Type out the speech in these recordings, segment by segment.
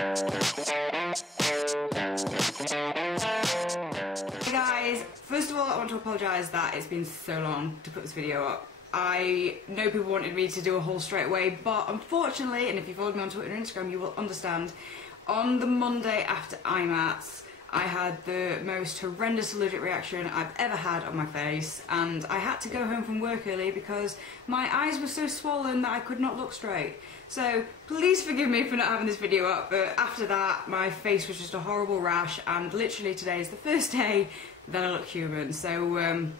Hey guys, first of all I want to apologise that it's been so long to put this video up. I know people wanted me to do a haul straight away, but unfortunately, and if you followed me on Twitter and Instagram you will understand, on the Monday after IMATS I had the most horrendous allergic reaction I've ever had on my face, and I had to go home from work early because my eyes were so swollen that I could not look straight. So please forgive me for not having this video up, but after that my face was just a horrible rash, and literally today is the first day that I look human. So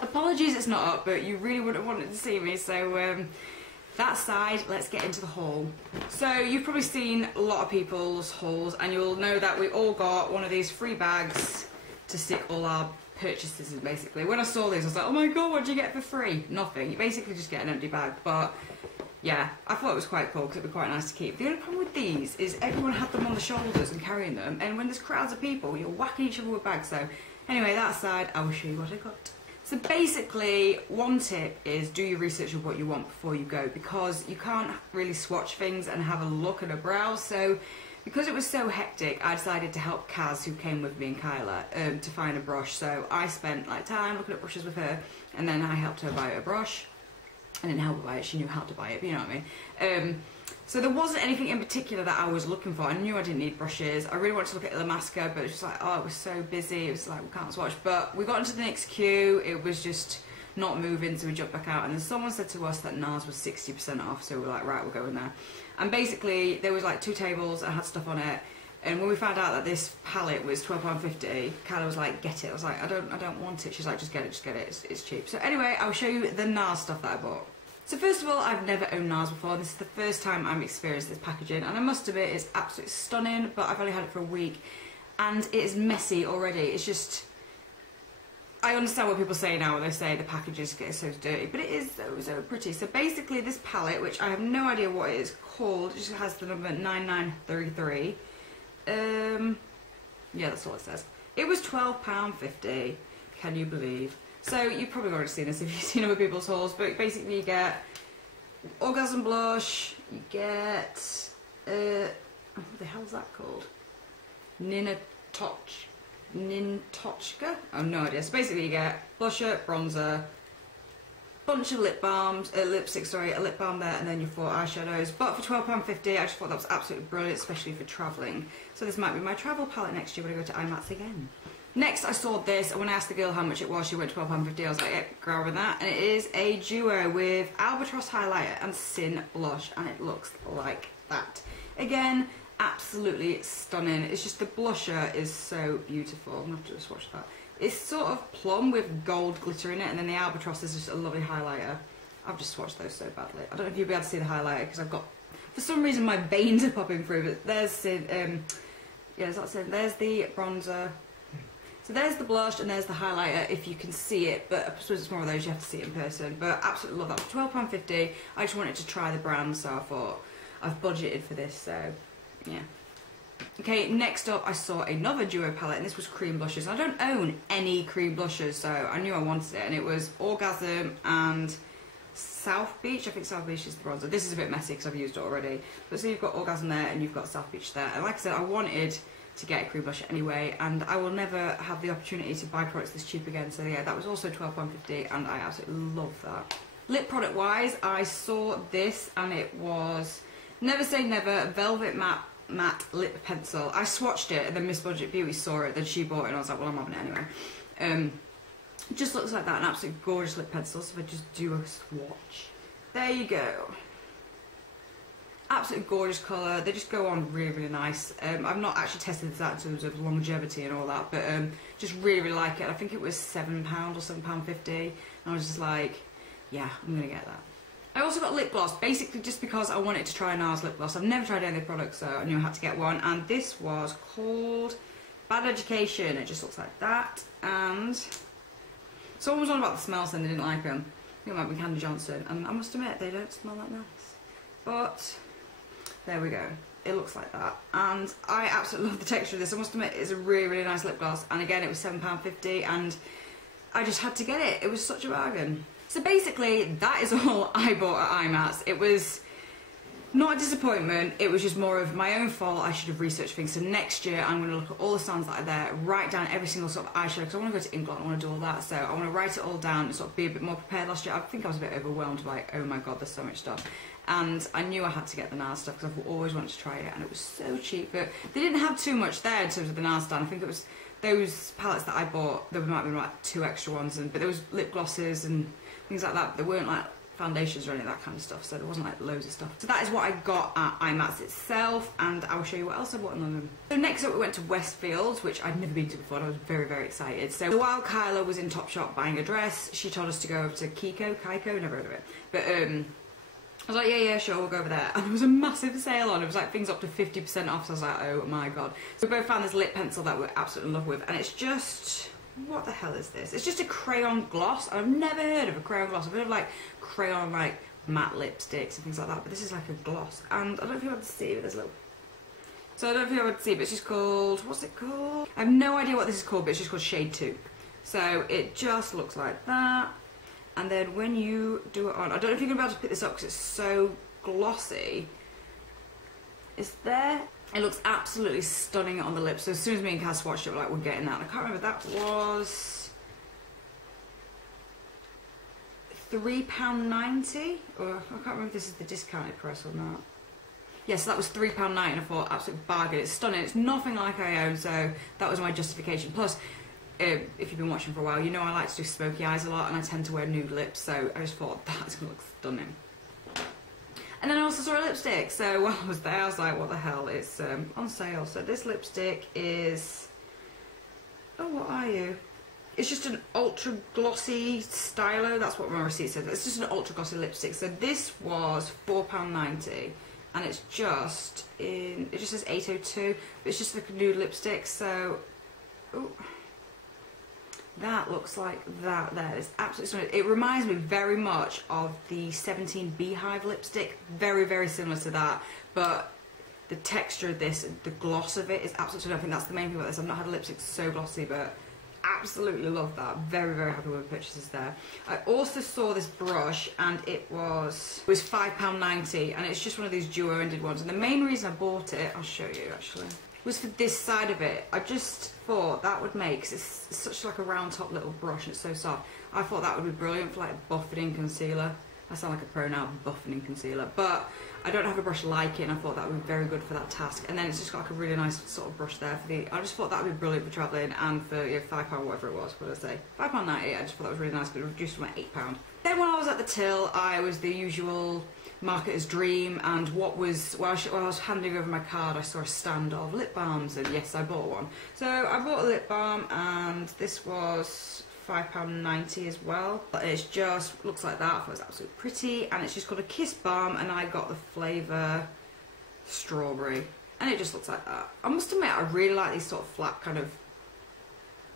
apologies it's not up, but you really wouldn't want it to see me, so that aside, let's get into the haul. So you've probably seen a lot of people's hauls, and you'll know that we all got one of these free bags to stick all our purchases in, basically. When I saw this I was like, oh my god, what did you get for free? Nothing. You basically just get an empty bag, but yeah, I thought it was quite cool because it would be quite nice to keep. The only problem with these is everyone had them on the shoulders and carrying them, and when there's crowds of people you're whacking each other with bags. So anyway, that aside, I will show you what I got. So basically, one tip is do your research of what you want before you go, because you can't really swatch things and have a look and a browse. So because it was so hectic, I decided to help Kaz, who came with me, and Kyla, to find a brush. So I spent like time looking at brushes with her, and then I helped her buy a brush. I didn't help her buy it, she knew how to buy it, but you know what I mean. So there wasn't anything in particular that I was looking for. I knew I didn't need brushes. I really wanted to look at the Illamasqua, but it was just like, oh, it was so busy. It was like, we can't swatch. But we got into the next queue. It was just not moving, so we jumped back out. And then someone said to us that NARS was 60% off, so we were like, right, we'll go in there. And basically, there was like 2 tables that had stuff on it. And when we found out that this palette was £12.50, Kyla was like, get it. I was like, I don't want it. She's like, just get it, it's cheap. So anyway, I'll show you the NARS stuff that I bought. So first of all, I've never owned NARS before, and this is the first time I'm experiencing this packaging, and I must admit it's absolutely stunning, but I've only had it for a week, and it is messy already. It's just, I understand what people say now when they say the packages get so dirty, but it is so pretty. So basically this palette, which I have no idea what it is called, it just has the number 9933. Yeah, that's all it says. It was £12.50, can you believe? So you've probably already seen this if you've seen other people's hauls, but basically you get Orgasm Blush, you get, what the hell's that called? Nintochka? Oh, no idea. So basically you get blusher, bronzer, bunch of lip balms, lipstick, sorry, a lip balm there, and then your 4 eyeshadows. But for £12.50, I just thought that was absolutely brilliant, especially for travelling. So this might be my travel palette next year when I go to IMATS again. Next, I saw this, and when I asked the girl how much it was, she went £12.50. I was like, yep, grab with that. And it is a duo with Albatross Highlighter and Sin Blush, and it looks like that. Again, absolutely stunning. It's just the blusher is so beautiful. I'm going to have to just swatch that. It's sort of plum with gold glitter in it, and then the Albatross is just a lovely highlighter. I've just swatched those so badly. I don't know if you'll be able to see the highlighter, because I've got, for some reason, my veins are popping through, but there's Sin, yeah, that's Sin. There's the bronzer. So there's the blush and there's the highlighter, if you can see it, but I suppose it's more of those you have to see it in person. But absolutely love that. For £12.50, I just wanted to try the brand, so I thought I've budgeted for this, so yeah. Okay, next up I saw another duo palette, and this was cream blushes. I don't own any cream blushes, so I knew I wanted it, and it was Orgasm and South Beach. I think South Beach is the bronzer. This is a bit messy because I've used it already. But so you've got Orgasm there and you've got South Beach there. And like I said, I wanted to get a cream blush anyway, and I will never have the opportunity to buy products this cheap again, so yeah, that was also £12.50, and I absolutely love that. Lip product wise, I saw this, and it was Never Say Never Velvet Matte Lip Pencil. I swatched it, and then Miss Budget Beauty saw it, then she bought it, and I was like, well, I'm having it anyway. Just looks like that, an absolutely gorgeous lip pencil. So if I just do a swatch, there you go. Absolutely gorgeous colour. They just go on really, really nice. I've not actually tested this out in terms of longevity and all that, but just really, really like it. I think it was £7 or £7.50, and I was just like, yeah, I'm gonna get that. I also got lip gloss, basically just because I wanted to try a NARS lip gloss. I've never tried any of the products, so I knew I had to get one, and this was called Bad Education. It just looks like that, and someone was on about the smells and they didn't like them. I think it might be Candy Johnson, and I must admit, they don't smell that nice. But there we go. It looks like that, and I absolutely love the texture of this. I must admit, it's a really, really nice lip gloss, and again, it was £7.50, and I just had to get it. It was such a bargain. So basically, that is all I bought at IMATS. It was Not a disappointment, it was just more of my own fault. I should have researched things. So next year I'm going to look at all the stands that are there, write down every single sort of eyeshadow, because I want to go to England, I want to do all that. So I want to write it all down and sort of be a bit more prepared. Last year I think I was a bit overwhelmed, like, oh my god, there's so much stuff. And I knew I had to get the NARS stuff because I've always wanted to try it, and it was so cheap. But they didn't have too much there in terms of the NARS stand. I think it was those palettes that I bought, there might have been like 2 extra ones, but there was lip glosses and things like that. There weren't like foundations or any of that kind of stuff, so there wasn't like loads of stuff. So that is what I got at IMATS itself, and I will show you what else I bought in London. So next up we went to Westfield, which I'd never been to before, and I was very, very excited. So while Kyla was in Topshop buying a dress, she told us to go over to Kaiko, never heard of it. But I was like, yeah, sure, we'll go over there. And there was a massive sale on. It was like things up to 50% off, so I was like, oh my god. So we both found this lip pencil that we're absolutely in love with, and it's just... what the hell is this? It's just a crayon gloss. I've never heard of a crayon gloss. I've heard of like crayon like matte lipsticks and things like that, but this is like a gloss. And I don't know if you're able to see, but there's a little... so I don't know if you're able to see, but it's just called... what's it called? I have no idea what this is called, but it's just called Shade 2. So it just looks like that. And then when you do it on... I don't know if you're going to be able to pick this up because it's so glossy. It's there. It looks absolutely stunning on the lips. So as soon as me and Cass watched it, we're like, we're getting that. And I can't remember, that was £3.90? Or I can't remember if this is the discounted price or not. Yes, that was £3.90, and I thought, absolute bargain. It's stunning. It's nothing like I own, so that was my justification. Plus, if you've been watching for a while, you know I like to do smoky eyes a lot, and I tend to wear nude lips, so I just thought that's going to look stunning. And then I also saw a lipstick, so while I was there I was like, what the hell, it's on sale. So this lipstick is, oh, what are you? It's just an ultra glossy stylo, that's what my receipt said. It's just an ultra glossy lipstick. So this was £4.90, and it's just in, it just says 802, but it's just like a nude lipstick, so, ooh. That looks like that there. It's absolutely stunning. It reminds me very much of the 17 Beehive lipstick. Very, very similar to that. But the texture of this, the gloss of it is absolutely stunning. I think that's the main thing about this. I've not had a lipstick so glossy, but absolutely love that. Very, very happy with the purchases there. I also saw this brush, and it was £5.90, and it's just one of these duo-ended ones. And the main reason I bought it, I'll show you actually, was for this side of it. I just thought that would make, cause it's such like a round top little brush and it's so soft, I thought that would be brilliant for like buffeting concealer. I sound like a pro now, buffeting concealer, but I don't have a brush like it, and I thought that would be very good for that task. And then it's just got like a really nice sort of brush there for the, I just thought that would be brilliant for travelling, and for £5, whatever it was, what did I say? £5.90, I just thought that was really nice, but it reduced from like £8. Then when I was at the till, I was the usual marketer's dream, and what was, while I was handing over my card, I saw a stand of lip balms, and yes, I bought one. So I bought a lip balm, and this was £5.90 as well. But it just looks like that. I thought it was absolutely pretty, and it's just called a Kiss Balm, and I got the flavour strawberry, and it just looks like that. I must admit, I really like these sort of flat kind of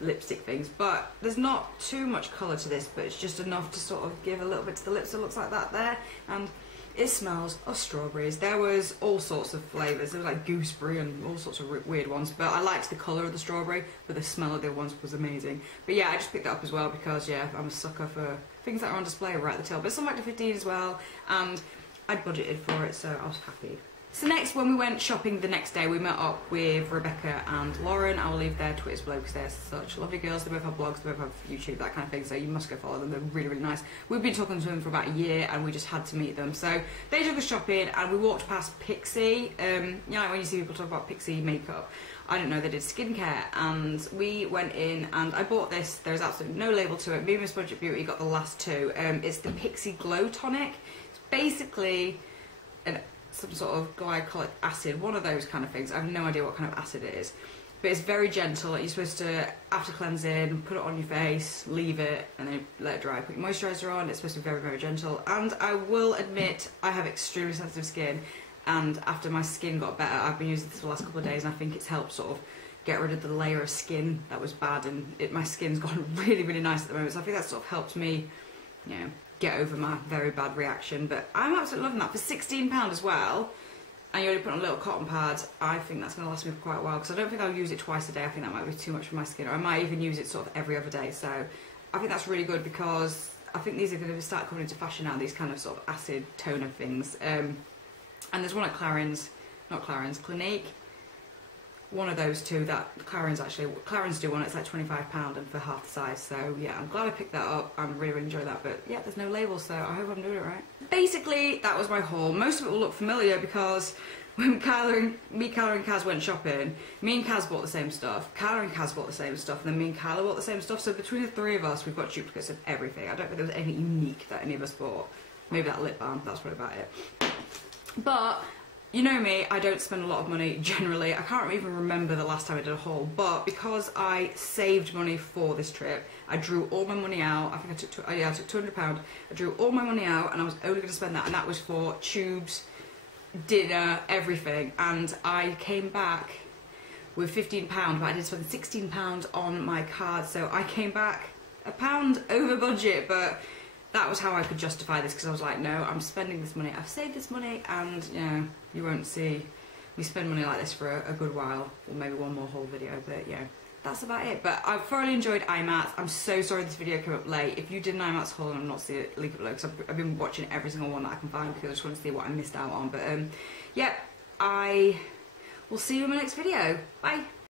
lipstick things, but there's not too much colour to this, but it's just enough to sort of give a little bit to the lips. So it looks like that there, and it smells of strawberries. There was all sorts of flavours. There was like gooseberry and all sorts of weird ones, but I liked the colour of the strawberry, but the smell of the other ones was amazing. But yeah, I just picked that up as well because, yeah, I'm a sucker for things that are on display right at the till. But some back to 15 as well, and I'd budgeted for it, so I was happy. So next, when we went shopping the next day, we met up with Rebecca and Lauren. I will leave their Twitters below because they're such lovely girls. They both have blogs, they both have YouTube, that kind of thing, so you must go follow them. They're really, really nice. We've been talking to them for about a year, and we just had to meet them. So they took us shopping, and we walked past Pixie. You know, like when you see people talk about Pixie makeup, I didn't know they did skincare, and we went in, and I bought this. There's absolutely no label to it. Me and Miss Budget Beauty got the last two. It's the Pixie Glow Tonic. It's basically some sort of glycolic acid, one of those kind of things. I have no idea what kind of acid it is, but it's very gentle. You're supposed to, after cleansing, put it on your face, leave it, and then let it dry. Put your moisturiser on. It's supposed to be very, very gentle. And I will admit, I have extremely sensitive skin, and after my skin got better, I've been using this for the last couple of days, and I think it's helped sort of get rid of the layer of skin that was bad, and my skin's gone really, really nice at the moment. So I think that sort of helped me, you know, get over my very bad reaction. But I'm absolutely loving that for £16 as well, and you only put on a little cotton pad. I think that's going to last me for quite a while, because I don't think I'll use it twice a day. I think that might be too much for my skin, or I might even use it sort of every other day. So I think that's really good, because I think these are going to start coming into fashion now, these kind of sort of acid toner things. And there's one at Clinique. One of those two that Clarins do one, it's like £25 and for half the size. So yeah, I'm glad I picked that up. I'm really enjoying that, but yeah, there's no label, so I hope I'm doing it right. Basically, that was my haul. Most of it will look familiar because when Kyla and Kaz went shopping, me and Kaz bought the same stuff, Kyla and Kaz bought the same stuff, and then me and Kyla bought the same stuff. So between the three of us, we've got duplicates of everything. I don't think there was anything unique that any of us bought. Maybe that lip balm, that's probably about it. But you know me, I don't spend a lot of money generally. I can't even remember the last time I did a haul, but because I saved money for this trip, I drew all my money out. I think I took £200. I drew all my money out, and I was only going to spend that, and that was for tubes, dinner, everything. And I came back with £15, but I did spend £16 on my card, so I came back £1 over budget, but that was how I could justify this, because I was like, no, I'm spending this money, I've saved this money, and you know, you won't see me spend money like this for a good while, or maybe one more haul video, but yeah, that's about it. But I've thoroughly enjoyed IMATS. I'm so sorry this video came up late. If you did an IMATS haul and I've not seen it, link it below, because I've been watching every single one that I can find, because I just want to see what I missed out on. But yeah, I will see you in my next video. Bye!